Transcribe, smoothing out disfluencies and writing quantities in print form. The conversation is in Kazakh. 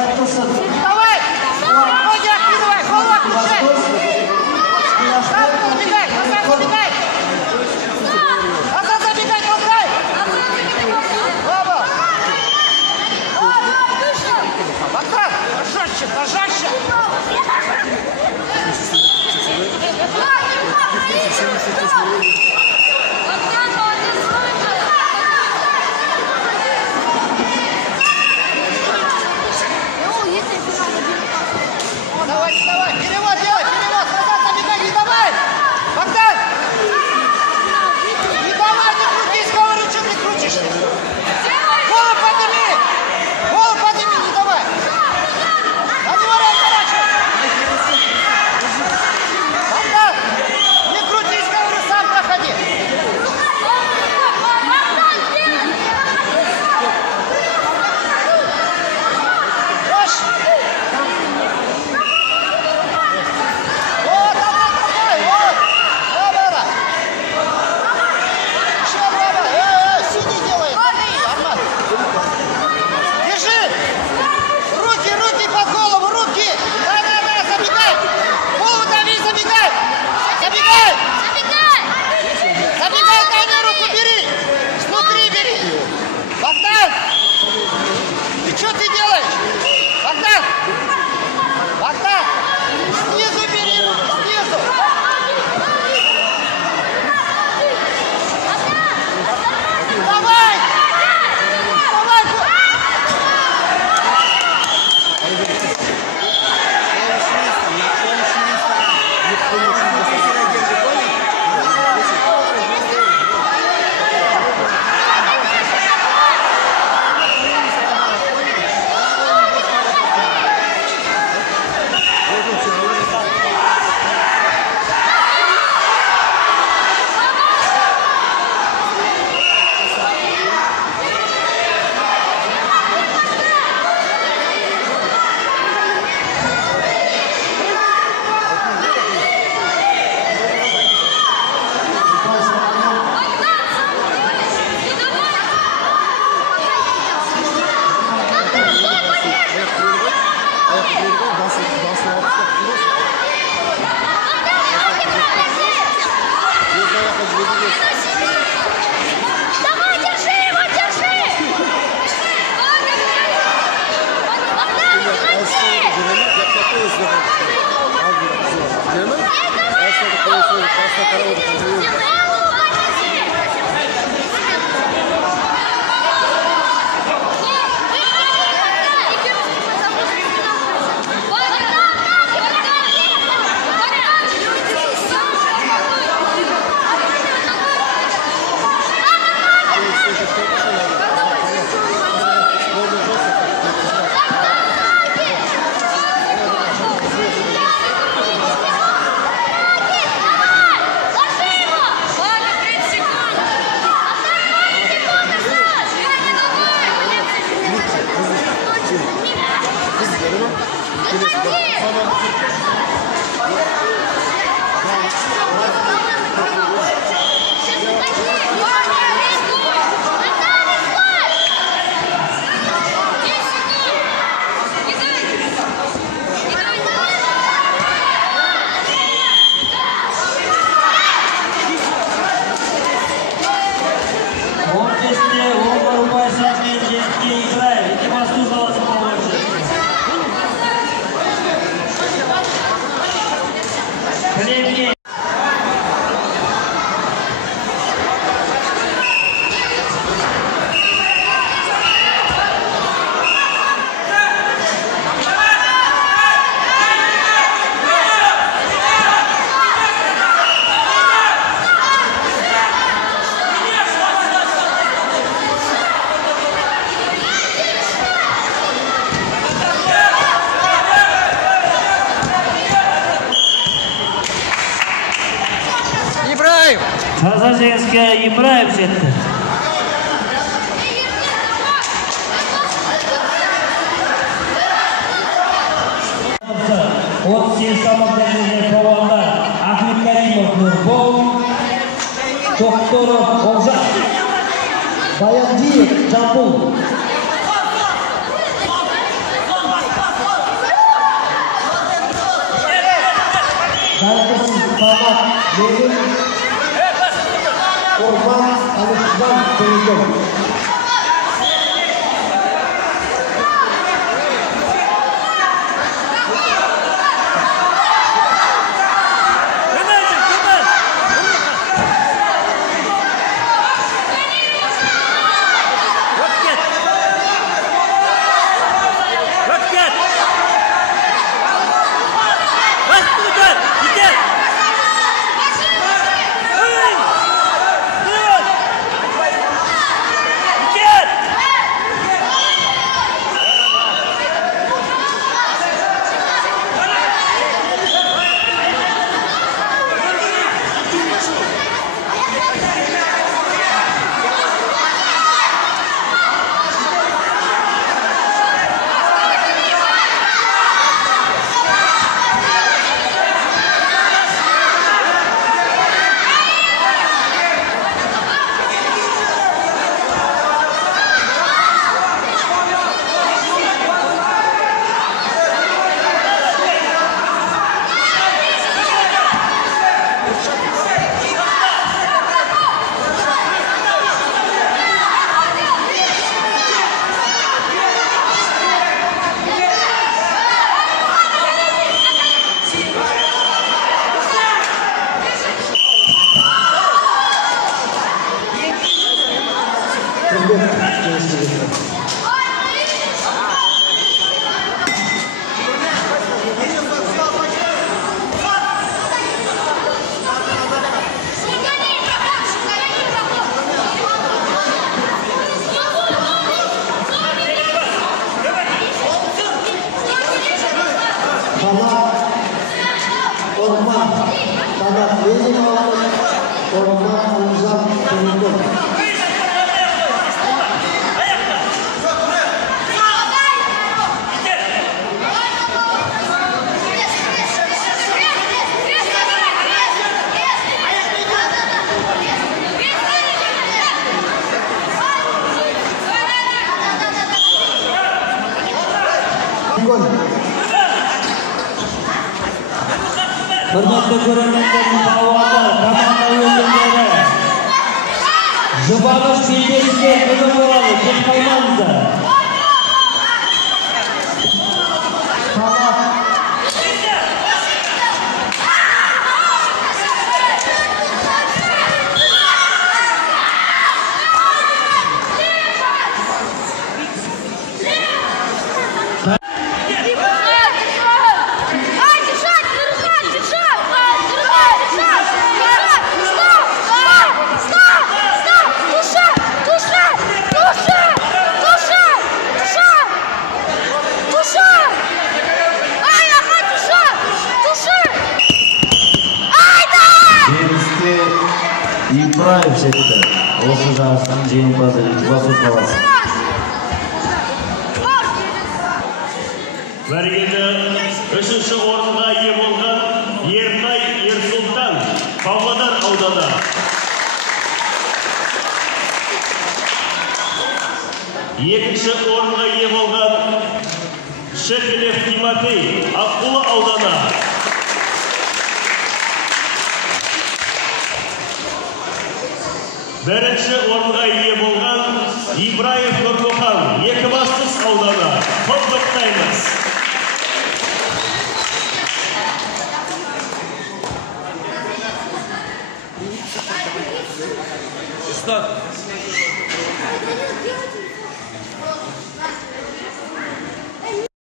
Давай! Ноги откидывай, голову отпускай! Назад забегай, назад забегай! Назад забегай, толкай! Браво! Богдан, пожестче, пожестче! Давай, давай, перевод делай, перевод, назад забегай, не давай! Богдан! Не давай, не крутись, говорю, что ты крутишь? Голову подними! Голову подними, не давай! На него разворачивай! Богдан! Не крутись, говорю, сам проходи! Что ты делаешь? Богдан! Богдан! Снизу бери! Снизу! Давай! Давай! Казахстанская Ибраев жетті. От сельсамоотдельный павлодар Ахмед Каримов Нурбол, Токторов Олжас, Баяндиев Жамбул. Alışcan Çelik'ten. Hürmetli görevlilerin davada Ramazan yönetimleri Jubalos Bilgesi'ne konu buralı tutmaymanızı. Ибраев жетті. Осы жарыстың жеңімпазы Екібастұз қаласы. Бәргені үшінші орынға ие болған Ертай Ерсұлтан, Павлодар ауданы. Екінші орынға ие болған Шехелев Тимофей, Аққулы ауданы. Бірінші орынға ие болған Ибраев Нұрмұхан, Екібастұз ауданы. Құттықтаймыз. Stop.